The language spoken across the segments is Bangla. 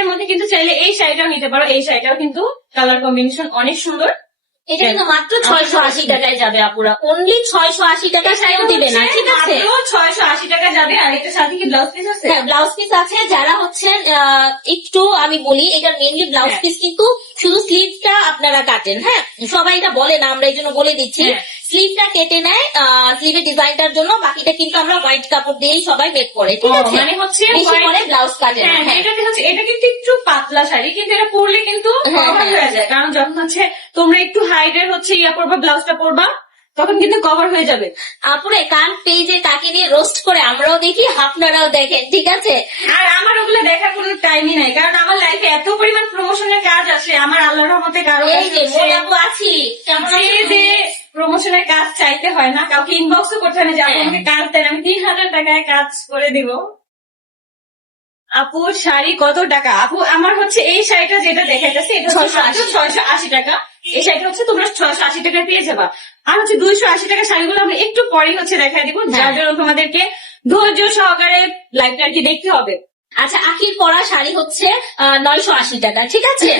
শাড়িটার মধ্যে কিন্তু চাইলে এই শাড়িটাও নিতে পারো, এই শাড়িটাও কিন্তু কালার কম্বিনেশন অনেক সুন্দর। এটা কিন্তু মাত্র 680 টাকায় যাবে আপুরা, অনলি 680 টাকা কেউ দিবে না, ঠিক আছে? 680 টাকা যাবে। আর এটার সাথে কি ব্লাউজ পিস আছে? হ্যাঁ, ব্লাউজ পিস আছে। যারা হচ্ছে একটু আমি বলি, এটার মেইনলি ব্লাউজ পিস কিন্তু শুধু স্লিভটা আপনারা কাটেন, হ্যাঁ সবাই এটা বলে না, আমরা এই জন্য বলে দিচ্ছি। স্লিভটা কেটে নেয় স্লিভের ডিজাইনটার জন্য, বাকিটা কিন্তু আমরা হোয়াইট কাপড় দিয়েই সবাই মেক করে, ঠিক আছে? মানে হচ্ছে বেশি করে ব্লাউজ কাটে না। হ্যাঁ, এটা কিন্তু একটু পাতলা শাড়ি, কিন্তু এটা পরলে কিন্তু কভার হয়ে যায়। কারণ যখন হচ্ছে তোমরা একটু হাইটের হচ্ছে ইয়া পরবা, ব্লাউজটা পরবা, তখন কিন্তু কভার হয়ে যাবে। আপুরে কান পেজে তাকে নিয়ে রোস্ট করে আমরাও দেখি, আপনারাও দেখেন, ঠিক আছে? আর আমার ওগুলো দেখার কোনো টাইমই নাই, কারণ আমার লাইফে এত পরিমাণ প্রমোশনের কাজ আছে। আমার আল্লাহর রহমতে কারো এই যে মোনাপু আছি, যে প্রমোশনের কাজ চাইতে হয় না, কাউকে ইনবক্সও করতে হয় না যে আপু আমাকে কাজ দেন, আমি 3000 টাকায় কাজ করে দিব। আপু শাড়ি কত টাকা? আপু আমার হচ্ছে এই শাড়িটা যেটা দেখাইতেছে এটা 680 টাকা। এই শাড়িটা হচ্ছে তোমরা 680 টাকায় পেয়ে যাবা। আর হচ্ছে 280 টাকা শাড়িগুলো আমরা একটু পরেই হচ্ছে দেখাই দিব, যার জন্য তোমাদেরকে ধৈর্য সহকারে লাইভটা আর কি দেখতে হবে। আচ্ছা, আখির পরা শাড়ি হচ্ছে 980 টাকা, ঠিক আছে?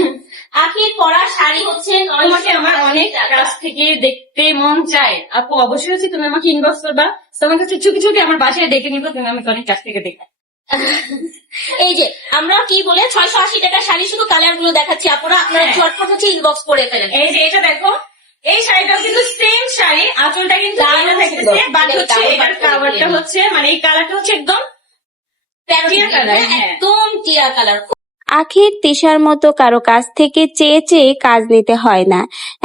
আখির পরা শাড়ি হচ্ছে তোমাকে আমার অনেক কাছ থেকে দেখতে মন চায় আপু, অবশ্যই হচ্ছে তুমি আমাকে ইনবক্স করবা, তোমার কাছে চুপি চুপি আমার বাসায় দেখে নিবো, তুমি আমাকে অনেক কাছ থেকে দেখবে। এই যে আমরা কি বলে 680 টাকা শাড়ি শুধু কালার গুলো দেখাচ্ছি, আপনারা ঝটপট হচ্ছে ইনবক্স করে ফেলেন। এই যে এটা দেখো, এই শাড়িটাও কিন্তু সেম শাড়ি, আঁচলটা কিন্তু এটা থাকতেছে, বাট হচ্ছে এটার কালারটা হচ্ছে মানে এই কালারটা হচ্ছে একদম টিয়া কালার, একদম টিয়া কালার। আখির তিশার মতো কারো কাছ থেকে চেয়ে চেয়ে কাজ নিতে হয় না,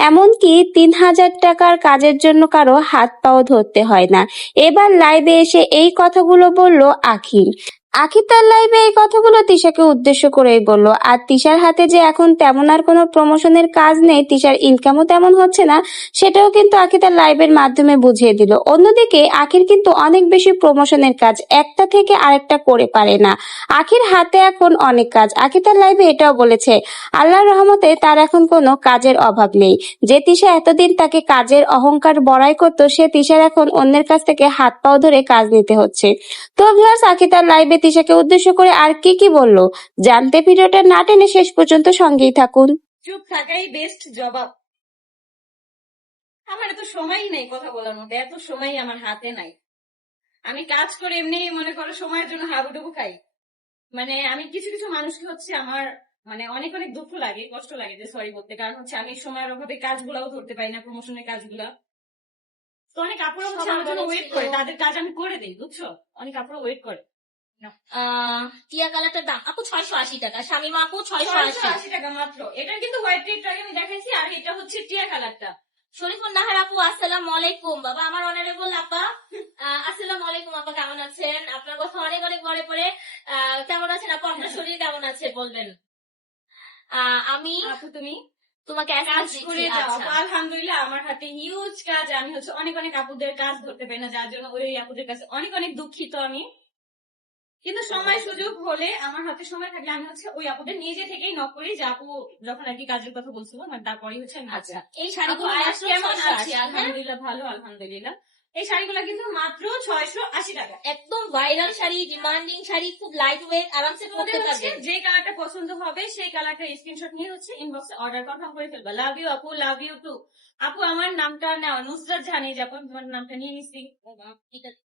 এমনকি 3000 টাকার কাজের জন্য কারো হাত পাও ধরতে হয় না। এবার লাইভে এসে এই কথাগুলো বলল আখি। আখি তার লাইভে এই কথাগুলো তিশাকে উদ্দেশ্য করেই বলল। আর তিশার হাতে যে এখন তেমন আর কোনো প্রমোশনের কাজ নেই, তিশার ইনকামও তেমন হচ্ছে না, সেটাও কিন্তু আখি তার লাইভের মাধ্যমে বুঝিয়ে দিল। অন্যদিকে আখির কিন্তু অনেক বেশি প্রমোশনের কাজ, একটা থেকে আরেকটা করে পারে না। আখির হাতে এখন অনেক কাজ। আখি তার লাইভে এটাও বলেছে আল্লাহর রহমতে তার এখন কোনো কাজের অভাব নেই। যে তিশা এতদিন তাকে কাজের অহংকার বড়াই করতো, সে তিশার এখন অন্যের কাছ থেকে হাত পাও ধরে কাজ নিতে হচ্ছে। তো ভিউয়ার্স, আখি তার লাইভে তিশাকে উদ্দেশ্য করে আর কি কি বললো জানতে ভিডিওটা না টেনে শেষ পর্যন্ত সঙ্গেই থাকুন। চুপ থাকাই বেস্ট জবাব। আমার এত সময়ই নেই কথা বলার মতো, এত সময় আমার হাতে নাই। আমি কাজ করে এমনি মনে করো সময়ের জন্য হাবুডুবু খাই। মানে আমি কিছু কিছু মানুষকে হচ্ছে আমার মানে অনেক অনেক দুঃখ লাগে, কষ্ট লাগে যে সরি বলতে, কারণ হচ্ছে আমি সময়ের অভাবে কাজগুলাও ধরতে পারি না, প্রমোশনের কাজগুলা। তো অনেক আপুরা হচ্ছে আমার জন্য ওয়েট করে, তাদের কাজ আমি করে দিই, বুঝছো? অনেক আপুরা ওয়েট করে। টিয়া কালারটার দাম আপু 680 টাকা, শামিমা আপু 680 টাকা মাত্র। এটা কিন্তু হোয়াইট রেডটা আমি দেখাইছি, আর এটা হচ্ছে টিয়া কালারটা। শরীফুল নাহার আপু আসসালামু আলাইকুম। বাবা আমার অনারেবল আপা, আসসালামু আলাইকুম আপা, কেমন আছেন? আপনার কথা অনেক অনেক মনে পড়ে। কেমন আছেন আপু? আপনার শরীর কেমন আছে বলবেন। আমি আপু তুমি তোমাকে কাজ করে যাও। আলহামদুলিল্লাহ আমার হাতে হিউজ কাজ, আমি হচ্ছে অনেক অনেক আপুদের কাজ ধরতে পারি না, যার জন্য ওই আপুদের কাছে অনেক অনেক দুঃখিত আমি। কিন্তু সময় সুযোগ হলে, আমার হাতে সময় থাকলে আমি হচ্ছে ওই আপুদের নিজে থেকেই নক করি, যে আপু যখন আর কি কাজের কথা বলছিল মানে তারপরেই হচ্ছে আমি। আচ্ছা, এই শাড়িগুলো কেমন আছি? আলহামদুলিল্লাহ ভালো, আলহামদুলিল্লাহ। এই শাড়িগুলো কিন্তু মাত্র 680 টাকা। একদম ভাইরাল শাড়ি, ডিমান্ডিং শাড়ি, খুব লাইট ওয়েট, আরামসে পরতে পারবেন। যে কালারটা পছন্দ হবে সেই কালারটা স্ক্রিনশট নিয়ে হচ্ছে ইনবক্সে অর্ডার কনফার্ম করে ফেলবা। লাভ ইউ আপু, লাভ ইউ টু। আপু আমার নামটা নাও, নুসরাত জাহানি, যে আপু তোমার নামটা নিয়ে নিছি।